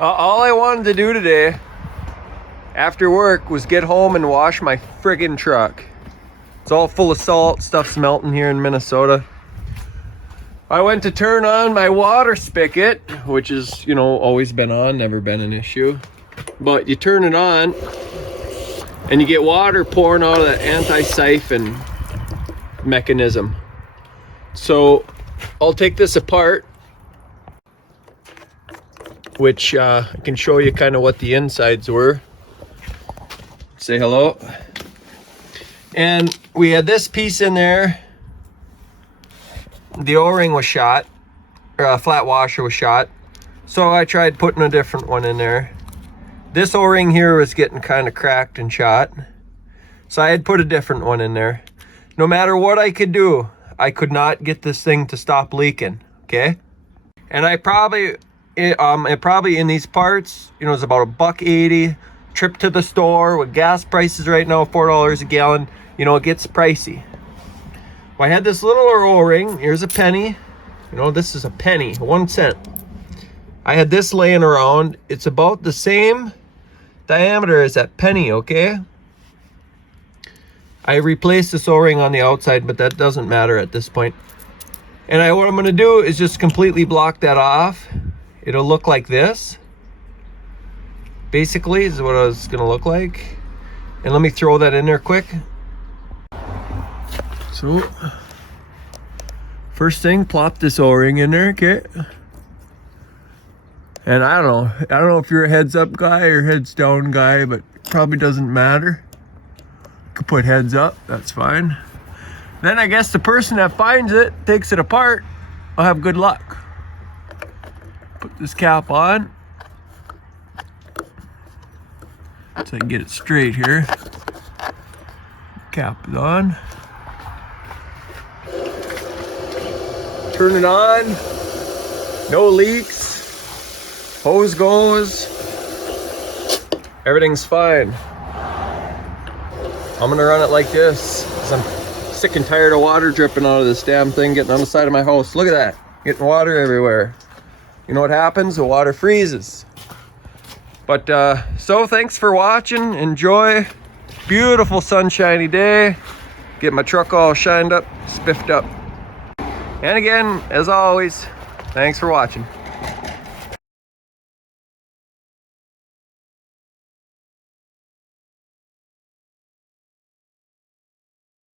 All I wanted to do today after work was get home and wash my friggin' truck. It's all full of salt, stuff's melting here in Minnesota. I went to turn on my water spigot, which is, you know, always been on, never been an issue. But you turn it on and you get water pouring out of the anti-siphon mechanism. So I'll take this apart, which I can show you kind of what the insides were. Say hello. And we had this piece in there. The O-ring was shot, or a flat washer was shot. So I tried putting a different one in there. This O-ring here was getting kind of cracked and shot. So I had put a different one in there. No matter what I could do, I could not get this thing to stop leaking, okay? And I probably in these parts, you know, it's about $1.80. Trip to the store with gas prices right now, $4 a gallon, you know, it gets pricey. Well, I had this little O-ring. Here's a penny. You know, this is a penny, 1 cent. I had this laying around. It's about the same diameter as that penny, okay? I replaced this O-ring on the outside, but that doesn't matter at this point. And what I'm gonna do is just completely block that off. It'll look like this. Basically, is what it's gonna look like. And let me throw that in there quick. So, first thing, plop this O-ring in there, okay? And I don't know if you're a heads up guy or heads down guy, but probably doesn't matter. You could put heads up, that's fine. Then I guess the person that finds it, takes it apart, will have good luck. Put this cap on. So I can get it straight here. Cap is on. Turn it on. No leaks. Hose goes. Everything's fine. I'm gonna run it like this because I'm sick and tired of water dripping out of this damn thing getting on the side of my house. Look at that. Getting water everywhere. You know what happens? The water freezes. But so thanks for watching. Enjoy. Beautiful sunshiny day. Get my truck all shined up, spiffed up. And again, as always, thanks for watching.